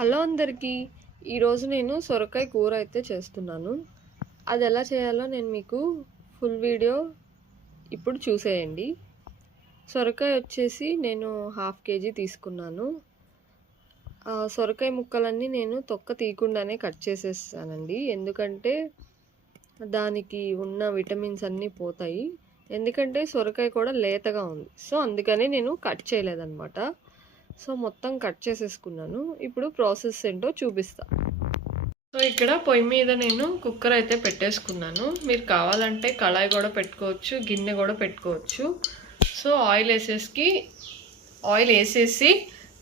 Hello అందరికీ. ఈరోజు నేను సొరకాయ కూర అయితే చేస్తున్నాను. అది ఎలా చేయాలో నేను మీకు ఫుల్ వీడియో ఇప్పుడు చూసేయండి. సొరకాయ వచ్చేసి నేను 1/2 kg తీసుకున్నాను. సొరకాయ ముక్కలన్నీ నేను తొక్క తీయకుండానే కట్ చేసేసానండి. ఎందుకంటే దానికి ఉన్న విటమిన్స్ అన్నీ పోతాయి. ఎందుకంటే సొరకాయ కూడా లేతగా ఉంది. సో అందుకని నేను కట్ చేయలేదన్నమాట. సో మొత్తం కట్ చేసేసుకున్నాను. ఇప్పుడు ప్రాసెస్ ఏంటో చూపిస్తా. సో ఇక్కడ పొయ్యి మీద నేను కుక్కర్ అయితే పెట్టేసుకున్నాను. మీరు కావాలంటే కళాయి కూడా పెట్టుకోవచ్చు, గిన్నె కూడా పెట్టుకోవచ్చు. సో ఆయిల్ వేసేసి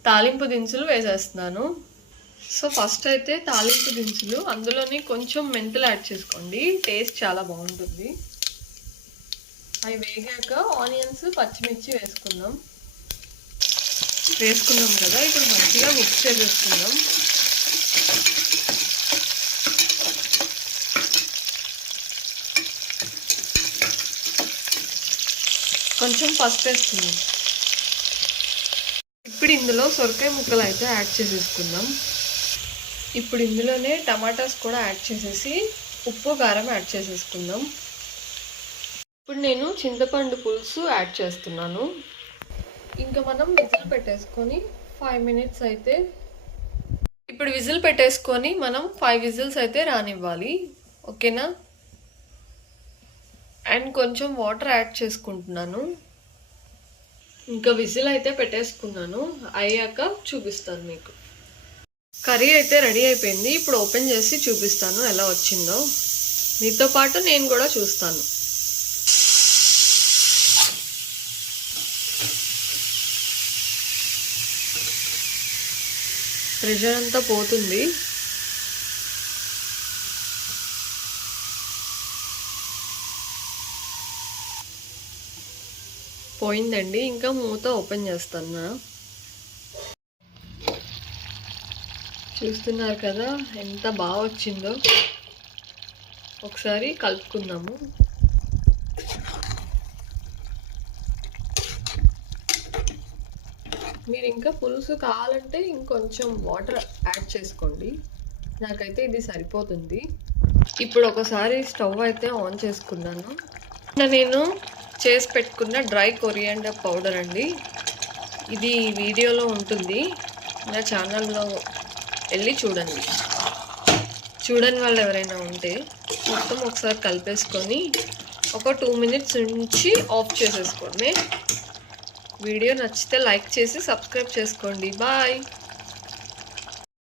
తాలింపు దినుసులు వేసేస్తున్నాను. సో ఫస్ట్ అయితే తాలింపు దినుసులు, అందులోని కొంచెం మెంతులు యాడ్ చేసుకోండి, టేస్ట్ చాలా బాగుంటుంది. అవి వేగాక ఆనియన్స్, పచ్చిమిర్చి వేసుకున్నాం కదా. ఇప్పుడు మంచిగా మిక్స్ చేసేసుకుందాం. కొంచెం పసుపు వేసుకుందాం. ఇప్పుడు ఇందులో సొరకాయ ముక్కలు అయితే యాడ్ చేసేసుకుందాం. ఇప్పుడు ఇందులోనే టమాటాస్ కూడా యాడ్ చేసేసి ఉప్పు కారం యాడ్ చేసేసుకుందాం. ఇప్పుడు నేను చింతపండు పులుసు యాడ్ చేస్తున్నాను. ఇంకా మనం విజిల్ పెట్టేసుకొని 5 minutes అయితే, ఇప్పుడు విజిల్ పెట్టేసుకొని మనం 5 whistles అయితే రానివ్వాలి. ఓకేనా? అండ్ కొంచెం వాటర్ యాడ్ చేసుకుంటున్నాను. ఇంకా విజిల్ అయితే పెట్టేసుకున్నాను. అయ్యాక చూపిస్తాను మీకు. కర్రీ అయితే రెడీ అయిపోయింది. ఇప్పుడు ఓపెన్ చేసి చూపిస్తాను ఎలా వచ్చిందో. మీతో పాటు నేను కూడా చూస్తాను. ప్రెషర్ అంతా పోతుంది. పోయిందండి. ఇంకా మూత ఓపెన్ చేస్తాను. చూస్తున్నారు కదా ఎంత బాగా వచ్చిందో. ఒకసారి కలుపుకుందాము. మీరు ఇంకా పులుసు కావాలంటే ఇంకొంచెం వాటర్ యాడ్ చేసుకోండి. నాకైతే ఇది సరిపోతుంది. ఇప్పుడు ఒకసారి స్టవ్ అయితే ఆన్ చేసుకున్నాను. నేను చేసి పెట్టుకున్న డ్రై కొరియాండర్ పౌడర్ అండి. ఇది వీడియోలో ఉంటుంది, నా ఛానల్లో వెళ్ళి చూడండి. చూడని వాళ్ళు ఎవరైనా ఉంటే మొత్తం ఒకసారి కలిపేసుకొని ఒక 2 minutes నుంచి ఆఫ్ చేసేసుకోండి. వీడియో నచ్చితే లైక్ చేసి సబ్స్క్రైబ్ చేసుకోండి. బాయ్.